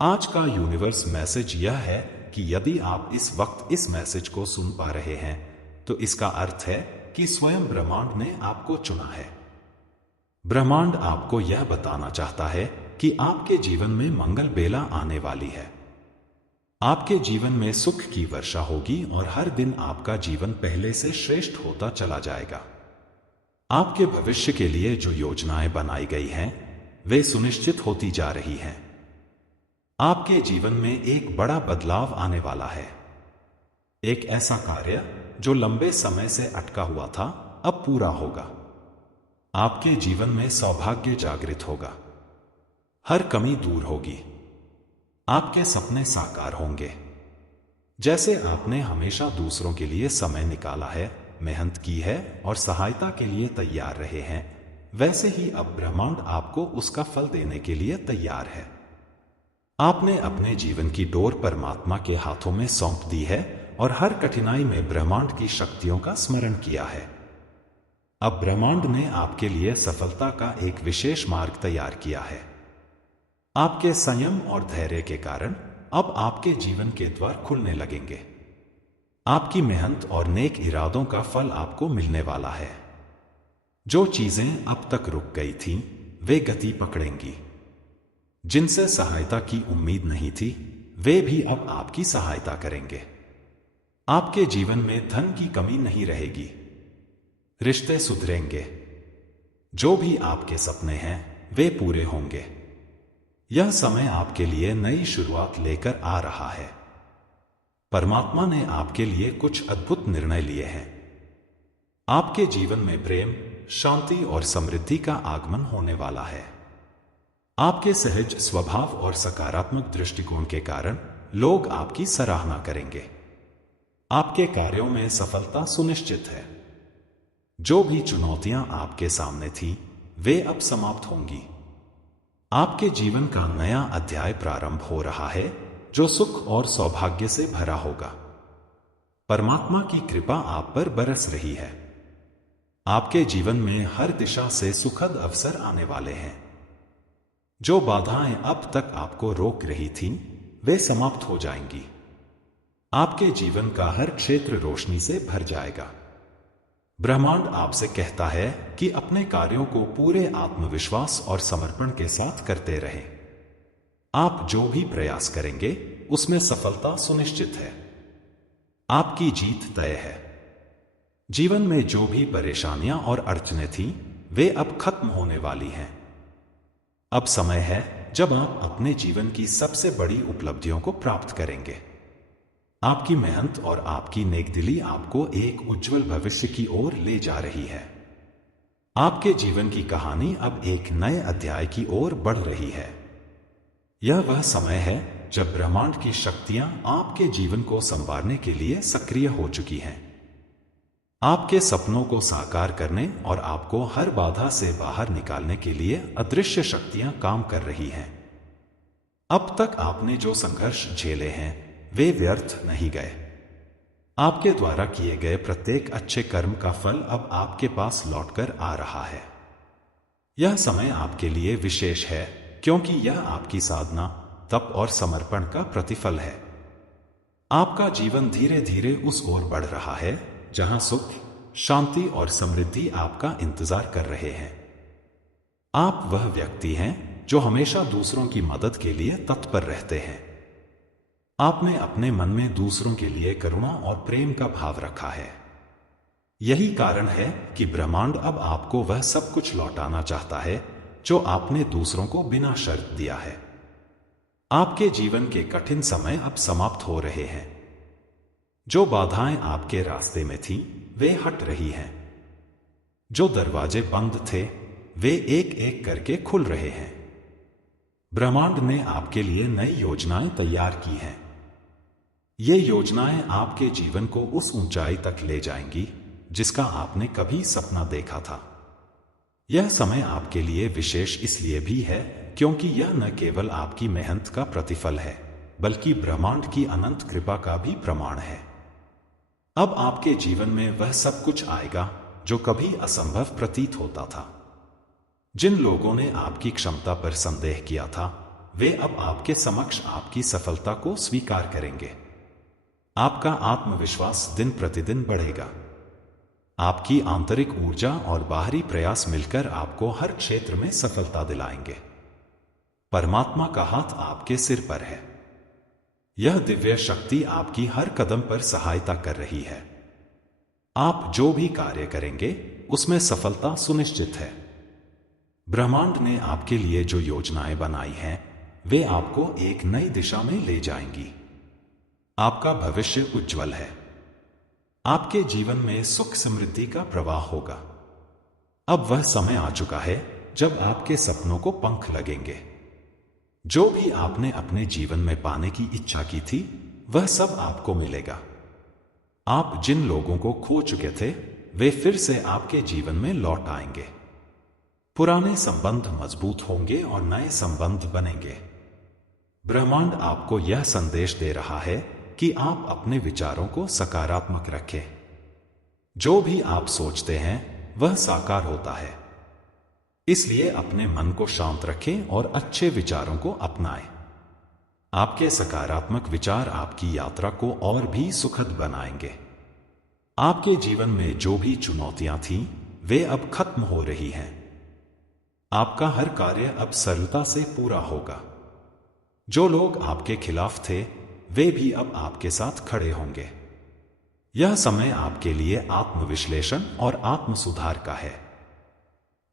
आज का universe message यह है कि यदि आप इस वक्त इस मैसेज को सुन पा रहे हैं तो इसका अर्थ है कि स्वयं ब्रह्मांड ने आपको चुना है। ब्रह्मांड आपको यह बताना चाहता है कि आपके जीवन में मंगल बेला आने वाली है। आपके जीवन में सुख की वर्षा होगी और हर दिन आपका जीवन पहले से श्रेष्ठ होता चला जाएगा। आपके भविष्य के लिए जो योजनाएं बनाई गई हैं वे सुनिश्चित होती जा रही हैं। आपके जीवन में एक बड़ा बदलाव आने वाला है। एक ऐसा कार्य जो लंबे समय से अटका हुआ था अब पूरा होगा। आपके जीवन में सौभाग्य जागृत होगा। हर कमी दूर होगी। आपके सपने साकार होंगे। जैसे आपने हमेशा दूसरों के लिए समय निकाला है, मेहनत की है और सहायता के लिए तैयार रहे हैं, वैसे ही अब ब्रह्मांड आपको उसका फल देने के लिए तैयार है। आपने अपने जीवन की डोर परमात्मा के हाथों में सौंप दी है और हर कठिनाई में ब्रह्मांड की शक्तियों का स्मरण किया है। अब ब्रह्मांड ने आपके लिए सफलता का एक विशेष मार्ग तैयार किया है। आपके संयम और धैर्य के कारण अब आपके जीवन के द्वार खुलने लगेंगे। आपकी मेहनत और नेक इरादों का फल आपको मिलने वाला है। जो चीजें अब तक रुक गई थीं, वे गति पकड़ेंगी। जिनसे सहायता की उम्मीद नहीं थी, वे भी अब आपकी सहायता करेंगे। आपके जीवन में धन की कमी नहीं रहेगी। रिश्ते सुधरेंगे। जो भी आपके सपने हैं, वे पूरे होंगे। यह समय आपके लिए नई शुरुआत लेकर आ रहा है। परमात्मा ने आपके लिए कुछ अद्भुत निर्णय लिए हैं। आपके जीवन में प्रेम, शांति और समृद्धि का आगमन होने वाला है। आपके सहज स्वभाव और सकारात्मक दृष्टिकोण के कारण लोग आपकी सराहना करेंगे। आपके कार्यों में सफलता सुनिश्चित है। जो भी चुनौतियां आपके सामने थीं, वे अब समाप्त होंगी। आपके जीवन का नया अध्याय प्रारंभ हो रहा है, जो सुख और सौभाग्य से भरा होगा। परमात्मा की कृपा आप पर बरस रही है। आपके जीवन में हर दिशा से सुखद अवसर आने वाले हैं। जो बाधाएं अब तक आपको रोक रही थीं, वे समाप्त हो जाएंगी। आपके जीवन का हर क्षेत्र रोशनी से भर जाएगा। ब्रह्मांड आपसे कहता है कि अपने कार्यों को पूरे आत्मविश्वास और समर्पण के साथ करते रहें। आप जो भी प्रयास करेंगे, उसमें सफलता सुनिश्चित है। आपकी जीत तय है। जीवन में जो भी परेशानियां और अड़चनें थीं, वे अब खत्म होने वाली हैं। अब समय है जब आप अपने जीवन की सबसे बड़ी उपलब्धियों को प्राप्त करेंगे। आपकी मेहनत और आपकी नेकदिली आपको एक उज्जवल भविष्य की ओर ले जा रही है। आपके जीवन की कहानी अब एक नए अध्याय की ओर बढ़ रही है। यह वह समय है जब ब्रह्मांड की शक्तियां आपके जीवन को संवारने के लिए सक्रिय हो चुकी हैं। आपके सपनों को साकार करने और आपको हर बाधा से बाहर निकालने के लिए अदृश्य शक्तियां काम कर रही हैं। अब तक आपने जो संघर्ष झेले हैं, वे व्यर्थ नहीं गए। आपके द्वारा किए गए प्रत्येक अच्छे कर्म का फल अब आपके पास लौटकर आ रहा है। यह समय आपके लिए विशेष है, क्योंकि यह आपकी साधना, तप और समर्पण का प्रतिफल है। आपका जीवन धीरे धीरे उस ओर बढ़ रहा है जहां सुख, शांति और समृद्धि आपका इंतजार कर रहे हैं। आप वह व्यक्ति हैं जो हमेशा दूसरों की मदद के लिए तत्पर रहते हैं। आपने अपने मन में दूसरों के लिए करुणा और प्रेम का भाव रखा है। यही कारण है कि ब्रह्मांड अब आपको वह सब कुछ लौटाना चाहता है जो आपने दूसरों को बिना शर्त दिया है। आपके जीवन के कठिन समय अब समाप्त हो रहे हैं। जो बाधाएं आपके रास्ते में थीं, वे हट रही हैं। जो दरवाजे बंद थे, वे एक एक करके खुल रहे हैं। ब्रह्मांड ने आपके लिए नई योजनाएं तैयार की हैं। ये योजनाएं आपके जीवन को उस ऊंचाई तक ले जाएंगी जिसका आपने कभी सपना देखा था। यह समय आपके लिए विशेष इसलिए भी है क्योंकि यह न केवल आपकी मेहनत का प्रतिफल है, बल्कि ब्रह्मांड की अनंत कृपा का भी प्रमाण है। अब आपके जीवन में वह सब कुछ आएगा जो कभी असंभव प्रतीत होता था। जिन लोगों ने आपकी क्षमता पर संदेह किया था, वे अब आपके समक्ष आपकी सफलता को स्वीकार करेंगे। आपका आत्मविश्वास दिन प्रतिदिन बढ़ेगा। आपकी आंतरिक ऊर्जा और बाहरी प्रयास मिलकर आपको हर क्षेत्र में सफलता दिलाएंगे। परमात्मा का हाथ आपके सिर पर है। यह दिव्य शक्ति आपकी हर कदम पर सहायता कर रही है। आप जो भी कार्य करेंगे उसमें सफलता सुनिश्चित है। ब्रह्मांड ने आपके लिए जो योजनाएं बनाई हैं, वे आपको एक नई दिशा में ले जाएंगी। आपका भविष्य उज्जवल है। आपके जीवन में सुख समृद्धि का प्रवाह होगा। अब वह समय आ चुका है जब आपके सपनों को पंख लगेंगे। जो भी आपने अपने जीवन में पाने की इच्छा की थी, वह सब आपको मिलेगा। आप जिन लोगों को खो चुके थे, वे फिर से आपके जीवन में लौट आएंगे। पुराने संबंध मजबूत होंगे और नए संबंध बनेंगे। ब्रह्मांड आपको यह संदेश दे रहा है कि आप अपने विचारों को सकारात्मक रखें। जो भी आप सोचते हैं वह साकार होता है। इसलिए अपने मन को शांत रखें और अच्छे विचारों को अपनाएं। आपके सकारात्मक विचार आपकी यात्रा को और भी सुखद बनाएंगे। आपके जीवन में जो भी चुनौतियां थीं, वे अब खत्म हो रही हैं। आपका हर कार्य अब सरलता से पूरा होगा। जो लोग आपके खिलाफ थे, वे भी अब आपके साथ खड़े होंगे। यह समय आपके लिए आत्मविश्लेषण और आत्म सुधार का है।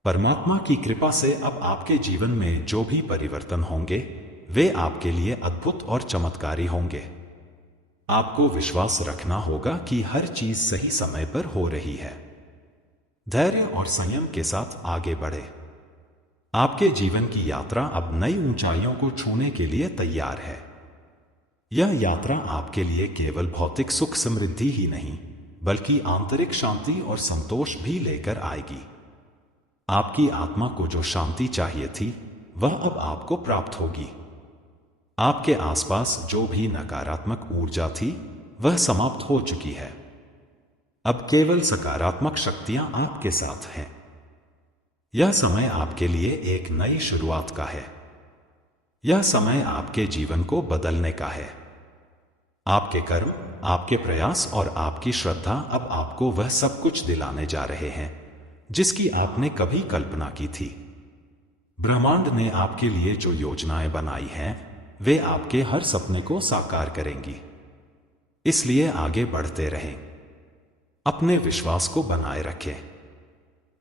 परमात्मा की कृपा से अब आपके जीवन में जो भी परिवर्तन होंगे, वे आपके लिए अद्भुत और चमत्कारी होंगे। आपको विश्वास रखना होगा कि हर चीज सही समय पर हो रही है। धैर्य और संयम के साथ आगे बढ़े। आपके जीवन की यात्रा अब नई ऊंचाइयों को छूने के लिए तैयार है। यह यात्रा आपके लिए केवल भौतिक सुख समृद्धि ही नहीं, बल्कि आंतरिक शांति और संतोष भी लेकर आएगी। आपकी आत्मा को जो शांति चाहिए थी, वह अब आपको प्राप्त होगी। आपके आसपास जो भी नकारात्मक ऊर्जा थी, वह समाप्त हो चुकी है। अब केवल सकारात्मक शक्तियां आपके साथ हैं। यह समय आपके लिए एक नई शुरुआत का है। यह समय आपके जीवन को बदलने का है। आपके कर्म, आपके प्रयास और आपकी श्रद्धा अब आपको वह सब कुछ दिलाने जा रहे हैं जिसकी आपने कभी कल्पना की थी। ब्रह्मांड ने आपके लिए जो योजनाएं बनाई हैं, वे आपके हर सपने को साकार करेंगी। इसलिए आगे बढ़ते रहें। अपने विश्वास को बनाए रखें।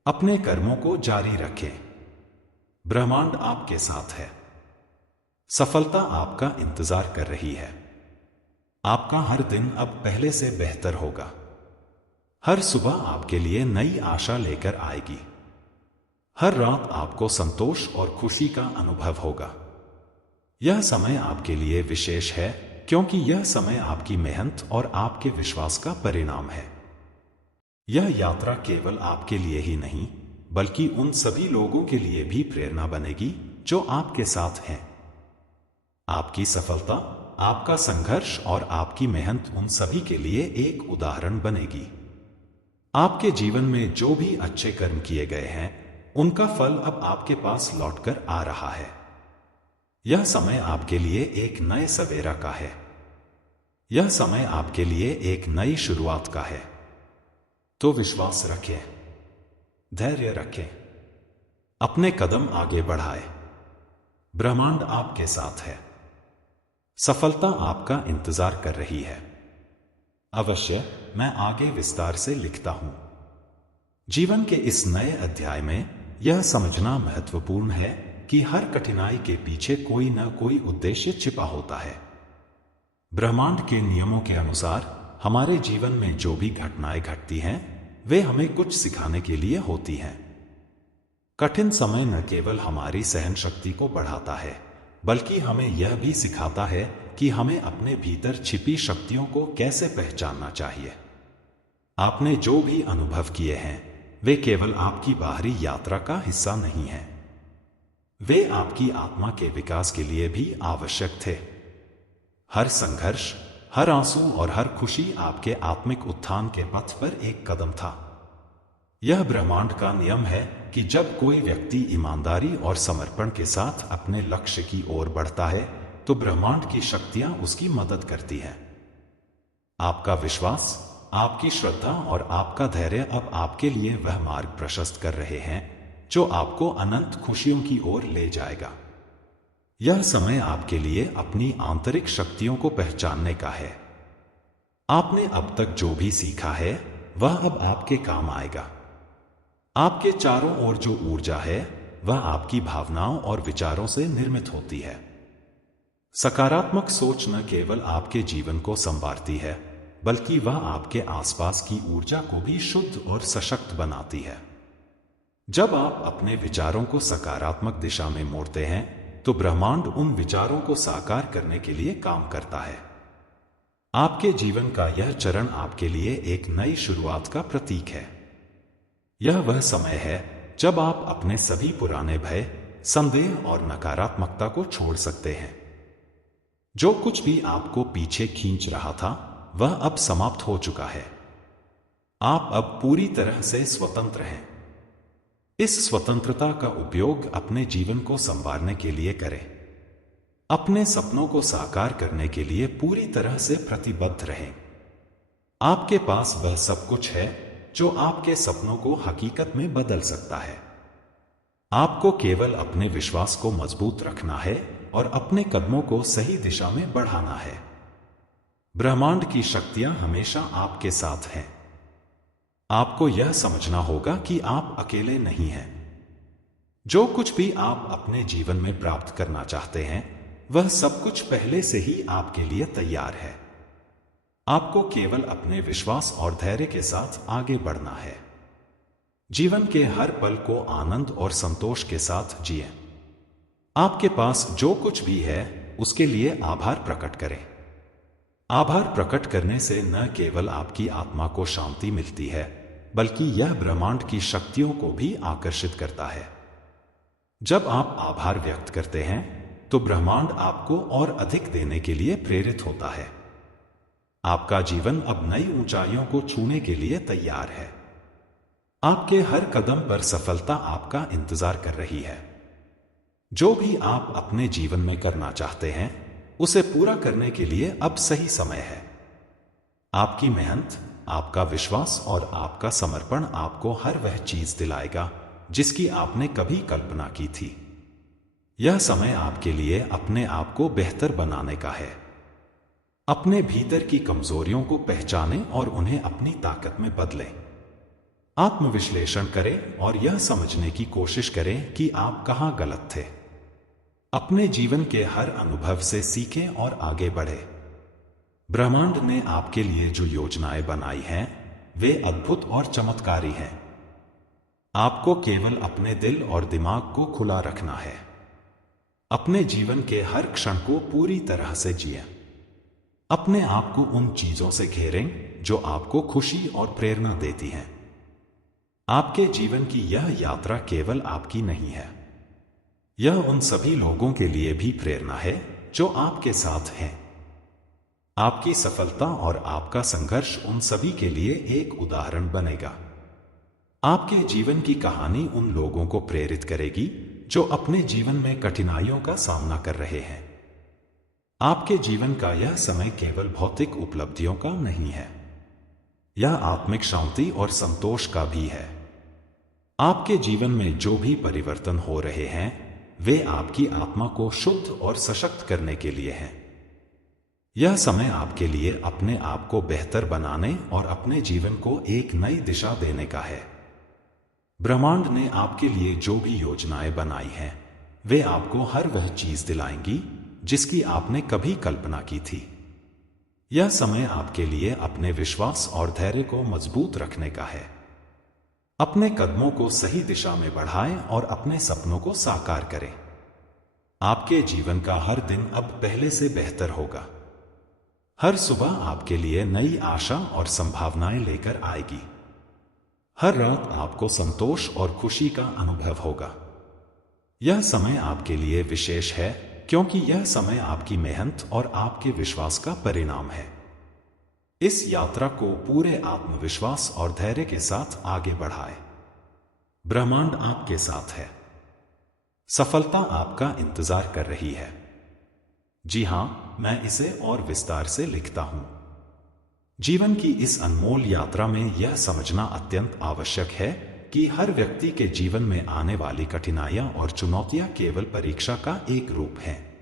अपने कर्मों को जारी रखें। ब्रह्मांड आपके साथ है। सफलता आपका इंतजार कर रही है। आपका हर दिन अब पहले से बेहतर होगा। हर सुबह आपके लिए नई आशा लेकर आएगी। हर रात आपको संतोष और खुशी का अनुभव होगा। यह समय आपके लिए विशेष है, क्योंकि यह समय आपकी मेहनत और आपके विश्वास का परिणाम है। यह यात्रा केवल आपके लिए ही नहीं, बल्कि उन सभी लोगों के लिए भी प्रेरणा बनेगी जो आपके साथ हैं। आपकी सफलता, आपका संघर्ष और आपकी मेहनत उन सभी के लिए एक उदाहरण बनेगी। आपके जीवन में जो भी अच्छे कर्म किए गए हैं, उनका फल अब आपके पास लौटकर आ रहा है। यह समय आपके लिए एक नए सवेरा का है। यह समय आपके लिए एक नई शुरुआत का है। तो विश्वास रखें, धैर्य रखें, अपने कदम आगे बढ़ाएं। ब्रह्मांड आपके साथ है। सफलता आपका इंतजार कर रही है। अवश्य मैं आगे विस्तार से लिखता हूं। जीवन के इस नए अध्याय में यह समझना महत्वपूर्ण है कि हर कठिनाई के पीछे कोई न कोई उद्देश्य छिपा होता है। ब्रह्मांड के नियमों के अनुसार हमारे जीवन में जो भी घटनाएं घटती हैं, वे हमें कुछ सिखाने के लिए होती हैं। कठिन समय न केवल हमारी सहन शक्ति को बढ़ाता है, बल्कि हमें यह भी सिखाता है कि हमें अपने भीतर छिपी शक्तियों को कैसे पहचानना चाहिए। आपने जो भी अनुभव किए हैं, वे केवल आपकी बाहरी यात्रा का हिस्सा नहीं हैं। वे आपकी आत्मा के विकास के लिए भी आवश्यक थे। हर संघर्ष, हर आंसू और हर खुशी आपके आत्मिक उत्थान के पथ पर एक कदम था। यह ब्रह्मांड का नियम है कि जब कोई व्यक्ति ईमानदारी और समर्पण के साथ अपने लक्ष्य की ओर बढ़ता है तो ब्रह्मांड की शक्तियां उसकी मदद करती हैं। आपका विश्वास, आपकी श्रद्धा और आपका धैर्य अब आपके लिए वह मार्ग प्रशस्त कर रहे हैं जो आपको अनंत खुशियों की ओर ले जाएगा। यह समय आपके लिए अपनी आंतरिक शक्तियों को पहचानने का है। आपने अब तक जो भी सीखा है वह अब आपके काम आएगा। आपके चारों ओर जो ऊर्जा है वह आपकी भावनाओं और विचारों से निर्मित होती है। सकारात्मक सोच न केवल आपके जीवन को संवारती है बल्कि वह आपके आसपास की ऊर्जा को भी शुद्ध और सशक्त बनाती है। जब आप अपने विचारों को सकारात्मक दिशा में मोड़ते हैं तो ब्रह्मांड उन विचारों को साकार करने के लिए काम करता है। आपके जीवन का यह चरण आपके लिए एक नई शुरुआत का प्रतीक है। यह वह समय है जब आप अपने सभी पुराने भय, संदेह और नकारात्मकता को छोड़ सकते हैं। जो कुछ भी आपको पीछे खींच रहा था वह अब समाप्त हो चुका है। आप अब पूरी तरह से स्वतंत्र हैं। इस स्वतंत्रता का उपयोग अपने जीवन को संवारने के लिए करें। अपने सपनों को साकार करने के लिए पूरी तरह से प्रतिबद्ध रहें। आपके पास वह सब कुछ है जो आपके सपनों को हकीकत में बदल सकता है। आपको केवल अपने विश्वास को मजबूत रखना है और अपने कदमों को सही दिशा में बढ़ाना है। ब्रह्मांड की शक्तियां हमेशा आपके साथ हैं। आपको यह समझना होगा कि आप अकेले नहीं हैं। जो कुछ भी आप अपने जीवन में प्राप्त करना चाहते हैं वह सब कुछ पहले से ही आपके लिए तैयार है। आपको केवल अपने विश्वास और धैर्य के साथ आगे बढ़ना है। जीवन के हर पल को आनंद और संतोष के साथ जिएं। आपके पास जो कुछ भी है उसके लिए आभार प्रकट करें। आभार प्रकट करने से न केवल आपकी आत्मा को शांति मिलती है बल्कि यह ब्रह्मांड की शक्तियों को भी आकर्षित करता है। जब आप आभार व्यक्त करते हैं तो ब्रह्मांड आपको और अधिक देने के लिए प्रेरित होता है। आपका जीवन अब नई ऊंचाइयों को छूने के लिए तैयार है। आपके हर कदम पर सफलता आपका इंतजार कर रही है। जो भी आप अपने जीवन में करना चाहते हैं उसे पूरा करने के लिए अब सही समय है। आपकी मेहनत, आपका विश्वास और आपका समर्पण आपको हर वह चीज दिलाएगा जिसकी आपने कभी कल्पना की थी। यह समय आपके लिए अपने आप को बेहतर बनाने का है। अपने भीतर की कमजोरियों को पहचानें और उन्हें अपनी ताकत में बदलें। आत्मविश्लेषण करें और यह समझने की कोशिश करें कि आप कहां गलत थे। अपने जीवन के हर अनुभव से सीखें और आगे बढ़ें। ब्रह्मांड ने आपके लिए जो योजनाएं बनाई हैं वे अद्भुत और चमत्कारी हैं। आपको केवल अपने दिल और दिमाग को खुला रखना है। अपने जीवन के हर क्षण को पूरी तरह से जिएं। अपने आप को उन चीजों से घेरें जो आपको खुशी और प्रेरणा देती हैं। आपके जीवन की यह यात्रा केवल आपकी नहीं है, यह उन सभी लोगों के लिए भी प्रेरणा है जो आपके साथ हैं। आपकी सफलता और आपका संघर्ष उन सभी के लिए एक उदाहरण बनेगा। आपके जीवन की कहानी उन लोगों को प्रेरित करेगी जो अपने जीवन में कठिनाइयों का सामना कर रहे हैं। आपके जीवन का यह समय केवल भौतिक उपलब्धियों का नहीं है, यह आत्मिक शांति और संतोष का भी है। आपके जीवन में जो भी परिवर्तन हो रहे हैं वे आपकी आत्मा को शुद्ध और सशक्त करने के लिए हैं। यह समय आपके लिए अपने आप को बेहतर बनाने और अपने जीवन को एक नई दिशा देने का है। ब्रह्मांड ने आपके लिए जो भी योजनाएं बनाई हैं वे आपको हर वह चीज दिलाएंगी जिसकी आपने कभी कल्पना की थी। यह समय आपके लिए अपने विश्वास और धैर्य को मजबूत रखने का है। अपने कदमों को सही दिशा में बढ़ाएं और अपने सपनों को साकार करें। आपके जीवन का हर दिन अब पहले से बेहतर होगा। हर सुबह आपके लिए नई आशा और संभावनाएं लेकर आएगी। हर रात आपको संतोष और खुशी का अनुभव होगा। यह समय आपके लिए विशेष है क्योंकि यह समय आपकी मेहनत और आपके विश्वास का परिणाम है। इस यात्रा को पूरे आत्मविश्वास और धैर्य के साथ आगे बढ़ाएं। ब्रह्मांड आपके साथ है। सफलता आपका इंतजार कर रही है। जी हां, मैं इसे और विस्तार से लिखता हूं। जीवन की इस अनमोल यात्रा में यह समझना अत्यंत आवश्यक है कि हर व्यक्ति के जीवन में आने वाली कठिनाइयां और चुनौतियां केवल परीक्षा का एक रूप हैं।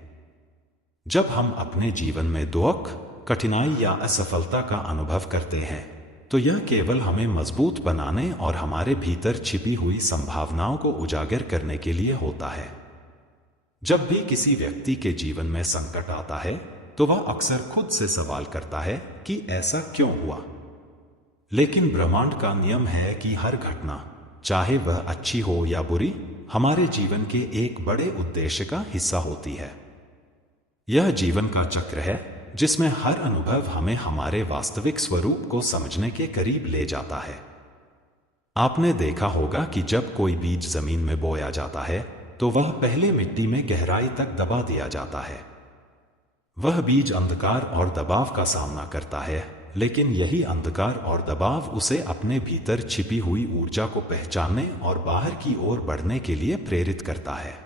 जब हम अपने जीवन में दुख, कठिनाई या असफलता का अनुभव करते हैं, तो यह केवल हमें मजबूत बनाने और हमारे भीतर छिपी हुई संभावनाओं को उजागर करने के लिए होता है। जब भी किसी व्यक्ति के जीवन में संकट आता है, तो वह अक्सर खुद से सवाल करता है कि ऐसा क्यों हुआ। लेकिन ब्रह्मांड का नियम है कि हर घटना, चाहे वह अच्छी हो या बुरी, हमारे जीवन के एक बड़े उद्देश्य का हिस्सा होती है। यह जीवन का चक्र है जिसमें हर अनुभव हमें हमारे वास्तविक स्वरूप को समझने के करीब ले जाता है। आपने देखा होगा कि जब कोई बीज जमीन में बोया जाता है, तो वह पहले मिट्टी में गहराई तक दबा दिया जाता है। वह बीज अंधकार और दबाव का सामना करता है, लेकिन यही अंधकार और दबाव उसे अपने भीतर छिपी हुई ऊर्जा को पहचानने और बाहर की ओर बढ़ने के लिए प्रेरित करता है।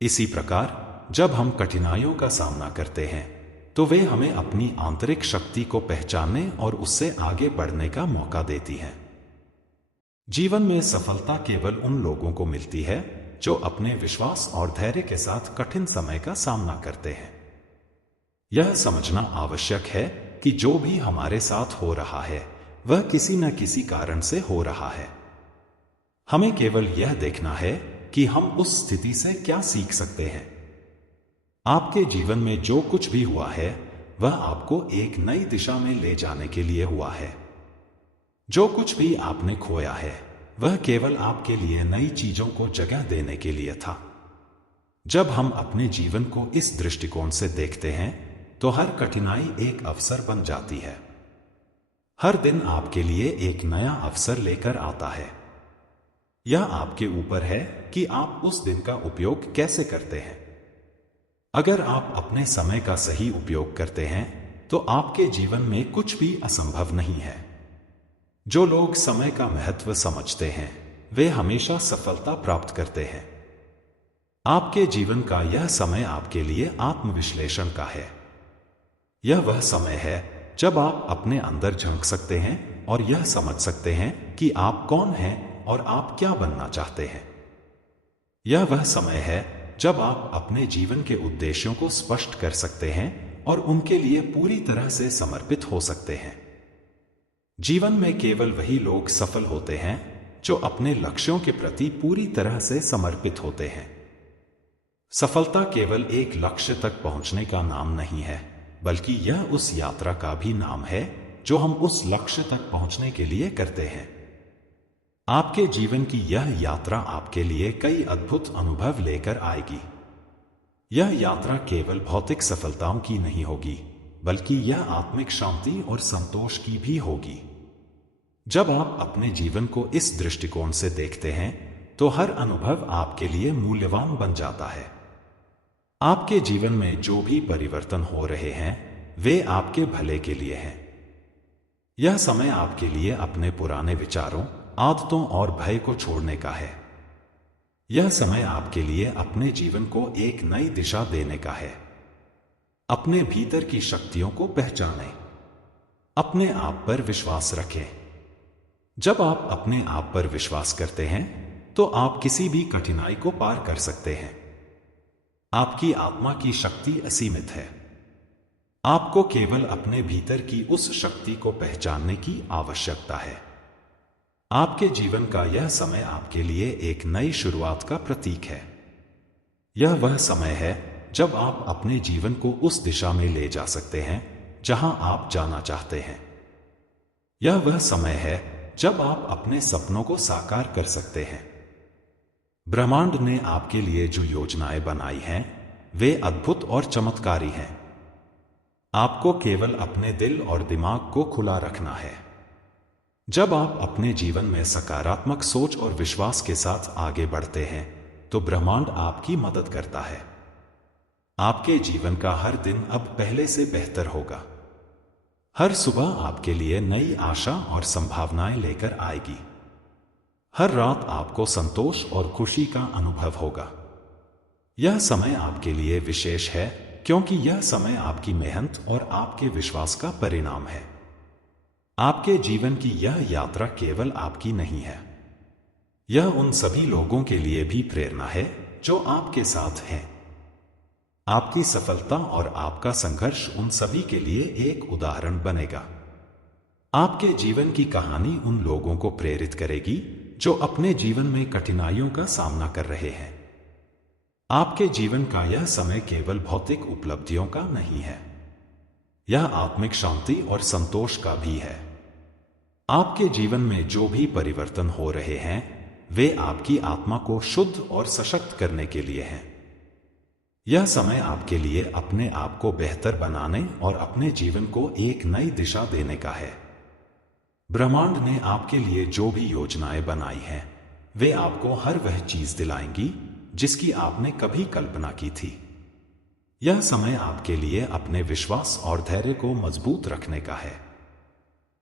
इसी प्रकार जब हम कठिनाइयों का सामना करते हैं, तो वे हमें अपनी आंतरिक शक्ति को पहचानने और उससे आगे बढ़ने का मौका देती हैं। जीवन में सफलता केवल उन लोगों को मिलती है जो अपने विश्वास और धैर्य के साथ कठिन समय का सामना करते हैं। यह समझना आवश्यक है कि जो भी हमारे साथ हो रहा है, वह किसी न किसी कारण से हो रहा है। हमें केवल यह देखना है कि हम उस स्थिति से क्या सीख सकते हैं। आपके जीवन में जो कुछ भी हुआ है, वह आपको एक नई दिशा में ले जाने के लिए हुआ है। जो कुछ भी आपने खोया है, वह केवल आपके लिए नई चीजों को जगह देने के लिए था। जब हम अपने जीवन को इस दृष्टिकोण से देखते हैं, तो हर कठिनाई एक अवसर बन जाती है। हर दिन आपके लिए एक नया अवसर लेकर आता है। यह आपके ऊपर है कि आप उस दिन का उपयोग कैसे करते हैं। अगर आप अपने समय का सही उपयोग करते हैं, तो आपके जीवन में कुछ भी असंभव नहीं है। जो लोग समय का महत्व समझते हैं, वे हमेशा सफलता प्राप्त करते हैं। आपके जीवन का यह समय आपके लिए आत्मविश्लेषण का है। यह वह समय है जब आप अपने अंदर झांक सकते हैं और यह समझ सकते हैं कि आप कौन हैं और आप क्या बनना चाहते हैं। यह वह समय है जब आप अपने जीवन के उद्देश्यों को स्पष्ट कर सकते हैं और उनके लिए पूरी तरह से समर्पित हो सकते हैं। जीवन में केवल वही लोग सफल होते हैं जो अपने लक्ष्यों के प्रति पूरी तरह से समर्पित होते हैं। सफलता केवल एक लक्ष्य तक पहुंचने का नाम नहीं है, बल्कि यह उस यात्रा का भी नाम है जो हम उस लक्ष्य तक पहुंचने के लिए करते हैं। आपके जीवन की यह यात्रा आपके लिए कई अद्भुत अनुभव लेकर आएगी। यह यात्रा केवल भौतिक सफलताओं की नहीं होगी, बल्कि यह आत्मिक शांति और संतोष की भी होगी। जब आप अपने जीवन को इस दृष्टिकोण से देखते हैं, तो हर अनुभव आपके लिए मूल्यवान बन जाता है। आपके जीवन में जो भी परिवर्तन हो रहे हैं, वे आपके भले के लिए हैं। यह समय आपके लिए अपने पुराने विचारों, आदतों और भय को छोड़ने का है। यह समय आपके लिए अपने जीवन को एक नई दिशा देने का है। अपने भीतर की शक्तियों को पहचानें। अपने आप पर विश्वास रखें। जब आप अपने आप पर विश्वास करते हैं, तो आप किसी भी कठिनाई को पार कर सकते हैं। आपकी आत्मा की शक्ति असीमित है। आपको केवल अपने भीतर की उस शक्ति को पहचानने की आवश्यकता है। आपके जीवन का यह समय आपके लिए एक नई शुरुआत का प्रतीक है। यह वह समय है जब आप अपने जीवन को उस दिशा में ले जा सकते हैं जहां आप जाना चाहते हैं। यह वह समय है जब आप अपने सपनों को साकार कर सकते हैं। ब्रह्मांड ने आपके लिए जो योजनाएं बनाई हैं, वे अद्भुत और चमत्कारी हैं। आपको केवल अपने दिल और दिमाग को खुला रखना है। जब आप अपने जीवन में सकारात्मक सोच और विश्वास के साथ आगे बढ़ते हैं, तो ब्रह्मांड आपकी मदद करता है। आपके जीवन का हर दिन अब पहले से बेहतर होगा। हर सुबह आपके लिए नई आशा और संभावनाएं लेकर आएगी। हर रात आपको संतोष और खुशी का अनुभव होगा। यह समय आपके लिए विशेष है क्योंकि यह समय आपकी मेहनत और आपके विश्वास का परिणाम है। आपके जीवन की यह यात्रा केवल आपकी नहीं है, यह उन सभी लोगों के लिए भी प्रेरणा है जो आपके साथ हैं। आपकी सफलता और आपका संघर्ष उन सभी के लिए एक उदाहरण बनेगा। आपके जीवन की कहानी उन लोगों को प्रेरित करेगी जो अपने जीवन में कठिनाइयों का सामना कर रहे हैं। आपके जीवन का यह समय केवल भौतिक उपलब्धियों का नहीं है, यह आत्मिक शांति और संतोष का भी है। आपके जीवन में जो भी परिवर्तन हो रहे हैं वे आपकी आत्मा को शुद्ध और सशक्त करने के लिए हैं। यह समय आपके लिए अपने आप को बेहतर बनाने और अपने जीवन को एक नई दिशा देने का है। ब्रह्मांड ने आपके लिए जो भी योजनाएं बनाई हैं वे आपको हर वह चीज दिलाएंगी जिसकी आपने कभी कल्पना की थी। यह समय आपके लिए अपने विश्वास और धैर्य को मजबूत रखने का है।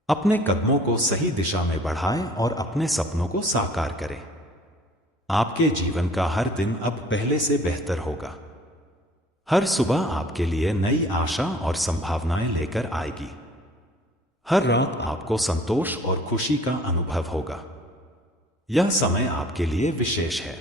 अपने कदमों को सही दिशा में बढ़ाएं और अपने सपनों को साकार करें। आपके जीवन का हर दिन अब पहले से बेहतर होगा। हर सुबह आपके लिए नई आशा और संभावनाएं लेकर आएगी। हर रात आपको संतोष और खुशी का अनुभव होगा। यह समय आपके लिए विशेष है।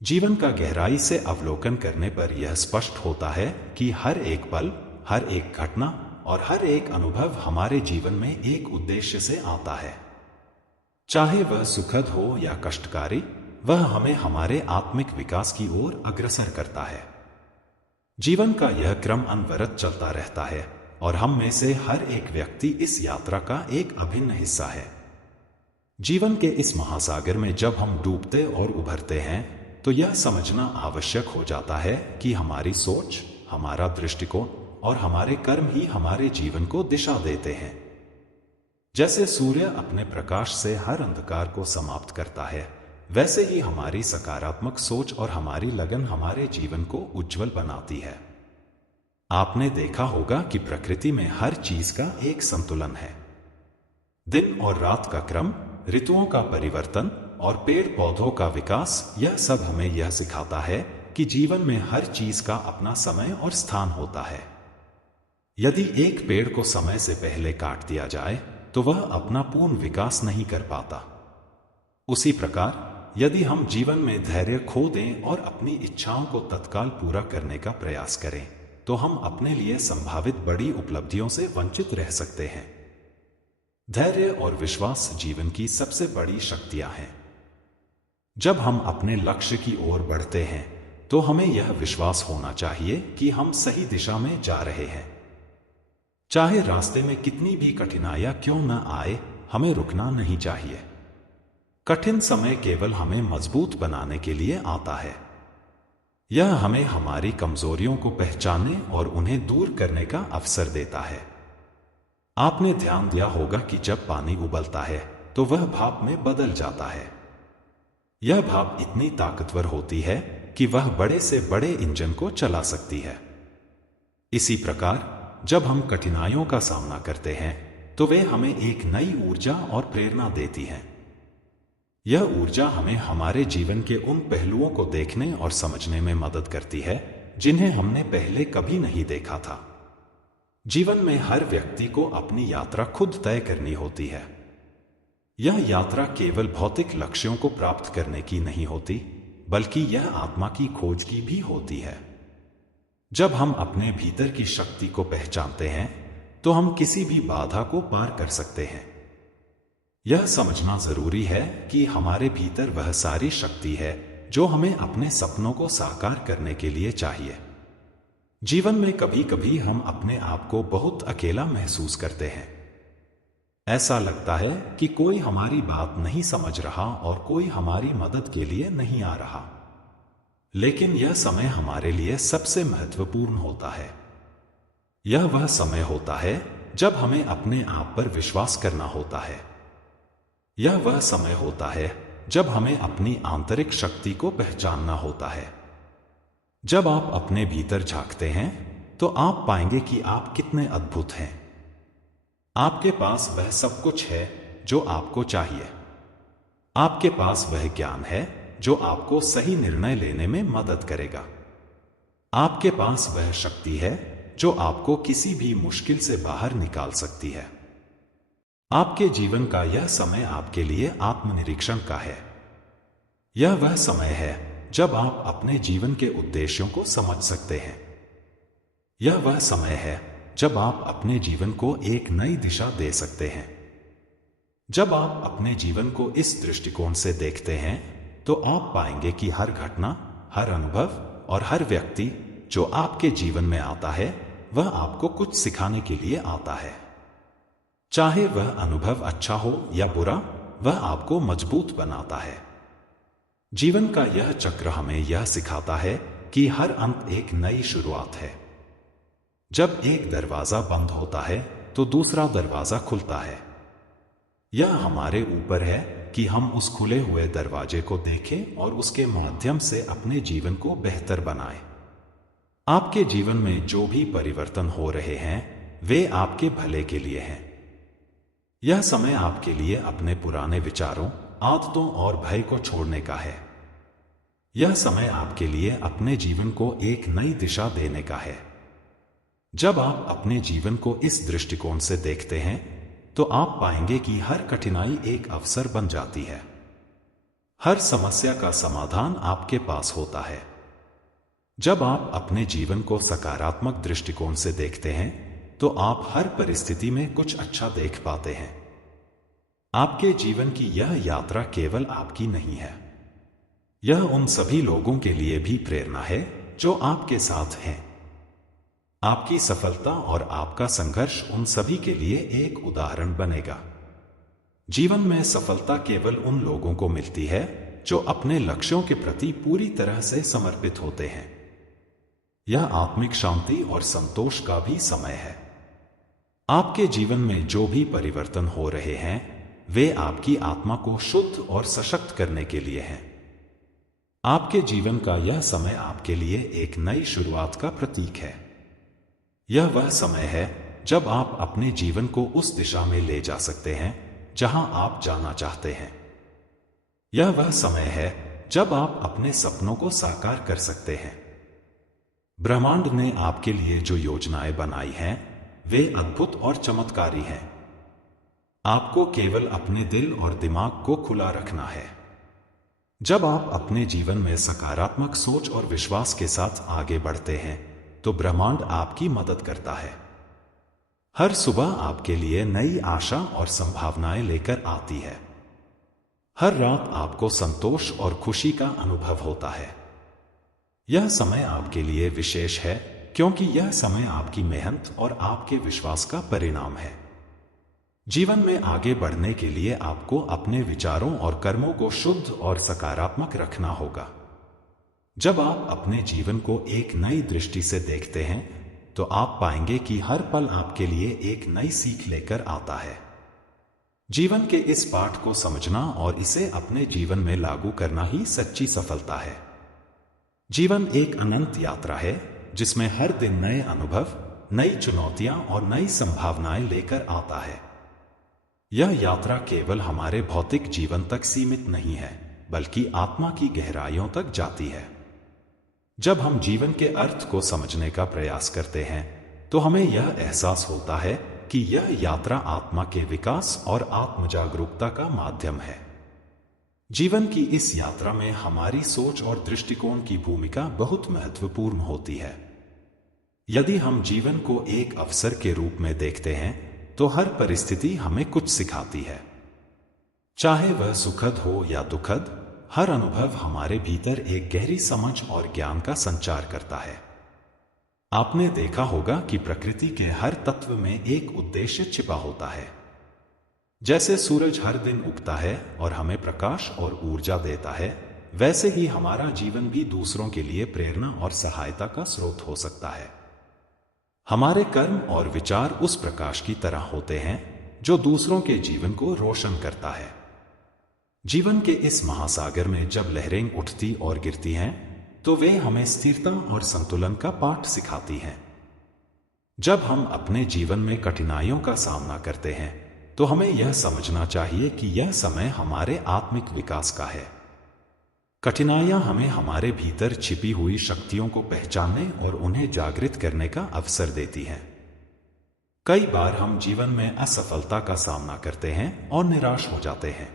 जीवन का गहराई से अवलोकन करने पर यह स्पष्ट होता है कि हर एक पल, हर एक घटना और हर एक अनुभव हमारे जीवन में एक उद्देश्य से आता है। चाहे वह सुखद हो या कष्टकारी, वह हमें हमारे आत्मिक विकास की ओर अग्रसर करता है। जीवन का यह क्रम अनवरत चलता रहता है और हम में से हर एक व्यक्ति इस यात्रा का एक अभिन्न हिस्सा है। जीवन के इस महासागर में जब हम डूबते और उभरते हैं तो यह समझना आवश्यक हो जाता है कि हमारी सोच, हमारा दृष्टिकोण और हमारे कर्म ही हमारे जीवन को दिशा देते हैं। जैसे सूर्य अपने प्रकाश से हर अंधकार को समाप्त करता है, वैसे ही हमारी सकारात्मक सोच और हमारी लगन हमारे जीवन को उज्जवल बनाती है। आपने देखा होगा कि प्रकृति में हर चीज का एक संतुलन है। दिन और रात का क्रम, ऋतुओं का परिवर्तन और पेड़ पौधों का विकास, यह सब हमें यह सिखाता है कि जीवन में हर चीज का अपना समय और स्थान होता है। यदि एक पेड़ को समय से पहले काट दिया जाए तो वह अपना पूर्ण विकास नहीं कर पाता। उसी प्रकार यदि हम जीवन में धैर्य खो दें और अपनी इच्छाओं को तत्काल पूरा करने का प्रयास करें तो हम अपने लिए संभावित बड़ी उपलब्धियों से वंचित रह सकते हैं। धैर्य और विश्वास जीवन की सबसे बड़ी शक्तियां हैं। जब हम अपने लक्ष्य की ओर बढ़ते हैं तो हमें यह विश्वास होना चाहिए कि हम सही दिशा में जा रहे हैं। चाहे रास्ते में कितनी भी कठिनाइयां क्यों न आए, हमें रुकना नहीं चाहिए। कठिन समय केवल हमें मजबूत बनाने के लिए आता है। यह हमें हमारी कमजोरियों को पहचानने और उन्हें दूर करने का अवसर देता है। आपने ध्यान दिया होगा कि जब पानी उबलता है तो वह भाप में बदल जाता है। यह भाप इतनी ताकतवर होती है कि वह बड़े से बड़े इंजन को चला सकती है। इसी प्रकार जब हम कठिनाइयों का सामना करते हैं तो वे हमें एक नई ऊर्जा और प्रेरणा देती हैं। यह ऊर्जा हमें हमारे जीवन के उन पहलुओं को देखने और समझने में मदद करती है जिन्हें हमने पहले कभी नहीं देखा था। जीवन में हर व्यक्ति को अपनी यात्रा खुद तय करनी होती है। यह यात्रा केवल भौतिक लक्ष्यों को प्राप्त करने की नहीं होती, बल्कि यह आत्मा की खोज की भी होती है। जब हम अपने भीतर की शक्ति को पहचानते हैं तो हम किसी भी बाधा को पार कर सकते हैं। यह समझना जरूरी है कि हमारे भीतर वह सारी शक्ति है जो हमें अपने सपनों को साकार करने के लिए चाहिए। जीवन में कभी कभी हम अपने आप को बहुत अकेला महसूस करते हैं। ऐसा लगता है कि कोई हमारी बात नहीं समझ रहा और कोई हमारी मदद के लिए नहीं आ रहा। लेकिन यह समय हमारे लिए सबसे महत्वपूर्ण होता है। यह वह समय होता है जब हमें अपने आप पर विश्वास करना होता है। यह वह समय होता है जब हमें अपनी आंतरिक शक्ति को पहचानना होता है। जब आप अपने भीतर झांकते हैं तो आप पाएंगे कि आप कितने अद्भुत हैं। आपके पास वह सब कुछ है जो आपको चाहिए। आपके पास वह ज्ञान है जो आपको सही निर्णय लेने में मदद करेगा। आपके पास वह शक्ति है जो आपको किसी भी मुश्किल से बाहर निकाल सकती है। आपके जीवन का यह समय आपके लिए आत्मनिरीक्षण का है। यह वह समय है जब आप अपने जीवन के उद्देश्यों को समझ सकते हैं। यह वह समय है जब आप अपने जीवन को एक नई दिशा दे सकते हैं। जब आप अपने जीवन को इस दृष्टिकोण से देखते हैं तो आप पाएंगे कि हर घटना, हर अनुभव और हर व्यक्ति जो आपके जीवन में आता है वह आपको कुछ सिखाने के लिए आता है। चाहे वह अनुभव अच्छा हो या बुरा, वह आपको मजबूत बनाता है। जीवन का यह चक्र हमें यह सिखाता है कि हर अंत एक नई शुरुआत है। जब एक दरवाजा बंद होता है तो दूसरा दरवाजा खुलता है। यह हमारे ऊपर है कि हम उस खुले हुए दरवाजे को देखें और उसके माध्यम से अपने जीवन को बेहतर बनाएं। आपके जीवन में जो भी परिवर्तन हो रहे हैं वे आपके भले के लिए हैं। यह समय आपके लिए अपने पुराने विचारों, आदतों और भय को छोड़ने का है। यह समय आपके लिए अपने जीवन को एक नई दिशा देने का है। जब आप अपने जीवन को इस दृष्टिकोण से देखते हैं तो आप पाएंगे कि हर कठिनाई एक अवसर बन जाती है। हर समस्या का समाधान आपके पास होता है। जब आप अपने जीवन को सकारात्मक दृष्टिकोण से देखते हैं तो आप हर परिस्थिति में कुछ अच्छा देख पाते हैं। आपके जीवन की यह यात्रा केवल आपकी नहीं है, यह उन सभी लोगों के लिए भी प्रेरणा है जो आपके साथ हैं। आपकी सफलता और आपका संघर्ष उन सभी के लिए एक उदाहरण बनेगा। जीवन में सफलता केवल उन लोगों को मिलती है जो अपने लक्ष्यों के प्रति पूरी तरह से समर्पित होते हैं। यह आत्मिक शांति और संतोष का भी समय है। आपके जीवन में जो भी परिवर्तन हो रहे हैं वे आपकी आत्मा को शुद्ध और सशक्त करने के लिए हैं। आपके जीवन का यह समय आपके लिए एक नई शुरुआत का प्रतीक है। यह वह समय है जब आप अपने जीवन को उस दिशा में ले जा सकते हैं जहां आप जाना चाहते हैं। यह वह समय है जब आप अपने सपनों को साकार कर सकते हैं। ब्रह्मांड ने आपके लिए जो योजनाएं बनाई हैं वे अद्भुत और चमत्कारी हैं। आपको केवल अपने दिल और दिमाग को खुला रखना है। जब आप अपने जीवन में सकारात्मक सोच और विश्वास के साथ आगे बढ़ते हैं तो ब्रह्मांड आपकी मदद करता है। हर सुबह आपके लिए नई आशा और संभावनाएं लेकर आती है। हर रात आपको संतोष और खुशी का अनुभव होता है। यह समय आपके लिए विशेष है क्योंकि यह समय आपकी मेहनत और आपके विश्वास का परिणाम है। जीवन में आगे बढ़ने के लिए आपको अपने विचारों और कर्मों को शुद्ध और सकारात्मक रखना होगा। जब आप अपने जीवन को एक नई दृष्टि से देखते हैं तो आप पाएंगे कि हर पल आपके लिए एक नई सीख लेकर आता है। जीवन के इस पाठ को समझना और इसे अपने जीवन में लागू करना ही सच्ची सफलता है। जीवन एक अनंत यात्रा है जिसमें हर दिन नए अनुभव, नई चुनौतियां और नई संभावनाएं लेकर आता है। यह यात्रा केवल हमारे भौतिक जीवन तक सीमित नहीं है बल्कि आत्मा की गहराइयों तक जाती है। जब हम जीवन के अर्थ को समझने का प्रयास करते हैं तो हमें यह एहसास होता है कि यह यात्रा आत्मा के विकास और आत्म जागरूकता का माध्यम है। जीवन की इस यात्रा में हमारी सोच और दृष्टिकोण की भूमिका बहुत महत्वपूर्ण होती है। यदि हम जीवन को एक अवसर के रूप में देखते हैं तो हर परिस्थिति हमें कुछ सिखाती है। चाहे वह सुखद हो या दुखद, हर अनुभव हमारे भीतर एक गहरी समझ और ज्ञान का संचार करता है। आपने देखा होगा कि प्रकृति के हर तत्व में एक उद्देश्य छिपा होता है। जैसे सूरज हर दिन उगता है और हमें प्रकाश और ऊर्जा देता है, वैसे ही हमारा जीवन भी दूसरों के लिए प्रेरणा और सहायता का स्रोत हो सकता है। हमारे कर्म और विचार उस प्रकाश की तरह होते हैं जो दूसरों के जीवन को रोशन करता है। जीवन के इस महासागर में जब लहरें उठती और गिरती हैं तो वे हमें स्थिरता और संतुलन का पाठ सिखाती हैं। जब हम अपने जीवन में कठिनाइयों का सामना करते हैं तो हमें यह समझना चाहिए कि यह समय हमारे आत्मिक विकास का है। कठिनाइयां हमें हमारे भीतर छिपी हुई शक्तियों को पहचानने और उन्हें जागृत करने का अवसर देती हैं। कई बार हम जीवन में असफलता का सामना करते हैं और निराश हो जाते हैं,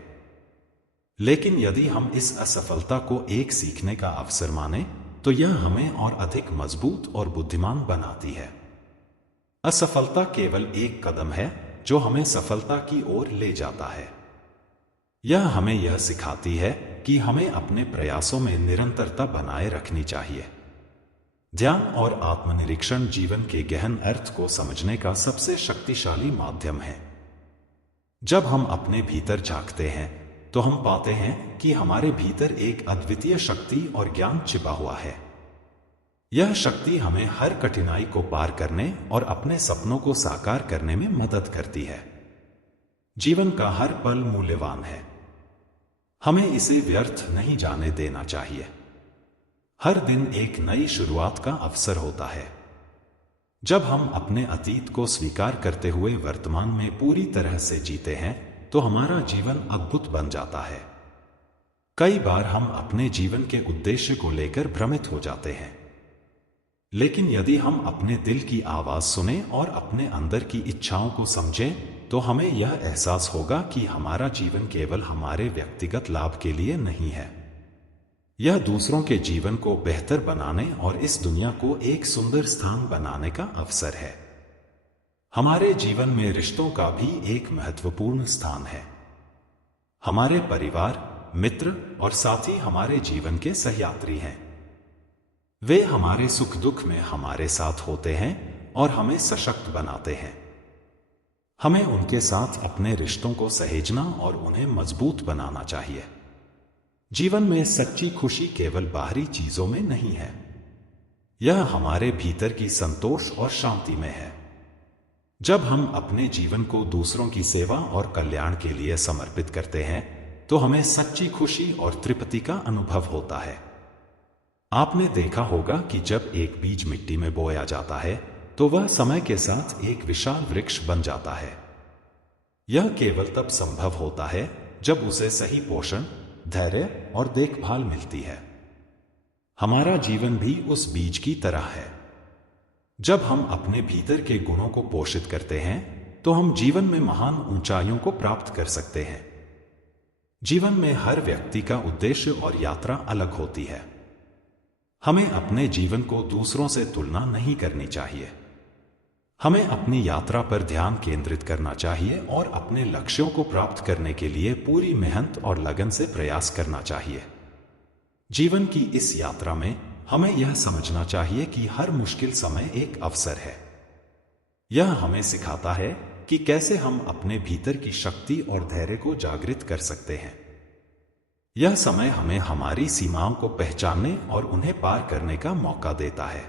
लेकिन यदि हम इस असफलता को एक सीखने का अवसर माने तो यह हमें और अधिक मजबूत और बुद्धिमान बनाती है। असफलता केवल एक कदम है जो हमें सफलता की ओर ले जाता है। यह हमें यह सिखाती है कि हमें अपने प्रयासों में निरंतरता बनाए रखनी चाहिए। ध्यान और आत्मनिरीक्षण जीवन के गहन अर्थ को समझने का सबसे शक्तिशाली माध्यम है। जब हम अपने भीतर झांकते हैं तो हम पाते हैं कि हमारे भीतर एक अद्वितीय शक्ति और ज्ञान छिपा हुआ है। यह शक्ति हमें हर कठिनाई को पार करने और अपने सपनों को साकार करने में मदद करती है। जीवन का हर पल मूल्यवान है, हमें इसे व्यर्थ नहीं जाने देना चाहिए। हर दिन एक नई शुरुआत का अवसर होता है। जब हम अपने अतीत को स्वीकार करते हुए वर्तमान में पूरी तरह से जीते हैं तो हमारा जीवन अद्भुत बन जाता है। कई बार हम अपने जीवन के उद्देश्य को लेकर भ्रमित हो जाते हैं, लेकिन यदि हम अपने दिल की आवाज सुने और अपने अंदर की इच्छाओं को समझें तो हमें यह एहसास होगा कि हमारा जीवन केवल हमारे व्यक्तिगत लाभ के लिए नहीं है। यह दूसरों के जीवन को बेहतर बनाने और इस दुनिया को एक सुंदर स्थान बनाने का अवसर है। हमारे जीवन में रिश्तों का भी एक महत्वपूर्ण स्थान है। हमारे परिवार, मित्र और साथी हमारे जीवन के सहयात्री हैं। वे हमारे सुख दुख में हमारे साथ होते हैं और हमें सशक्त बनाते हैं। हमें उनके साथ अपने रिश्तों को सहेजना और उन्हें मजबूत बनाना चाहिए। जीवन में सच्ची खुशी केवल बाहरी चीजों में नहीं है, यह हमारे भीतर की संतोष और शांति में है। जब हम अपने जीवन को दूसरों की सेवा और कल्याण के लिए समर्पित करते हैं तो हमें सच्ची खुशी और तृप्ति का अनुभव होता है। आपने देखा होगा कि जब एक बीज मिट्टी में बोया जाता है तो वह समय के साथ एक विशाल वृक्ष बन जाता है। यह केवल तब संभव होता है जब उसे सही पोषण, धैर्य और देखभाल मिलती है। हमारा जीवन भी उस बीज की तरह है। जब हम अपने भीतर के गुणों को पोषित करते हैं तो हम जीवन में महान ऊंचाइयों को प्राप्त कर सकते हैं। जीवन में हर व्यक्ति का उद्देश्य और यात्रा अलग होती है। हमें अपने जीवन को दूसरों से तुलना नहीं करनी चाहिए। हमें अपनी यात्रा पर ध्यान केंद्रित करना चाहिए और अपने लक्ष्यों को प्राप्त करने के लिए पूरी मेहनत और लगन से प्रयास करना चाहिए। जीवन की इस यात्रा में हमें यह समझना चाहिए कि हर मुश्किल समय एक अवसर है। यह हमें सिखाता है कि कैसे हम अपने भीतर की शक्ति और धैर्य को जागृत कर सकते हैं। यह समय हमें हमारी सीमाओं को पहचानने और उन्हें पार करने का मौका देता है।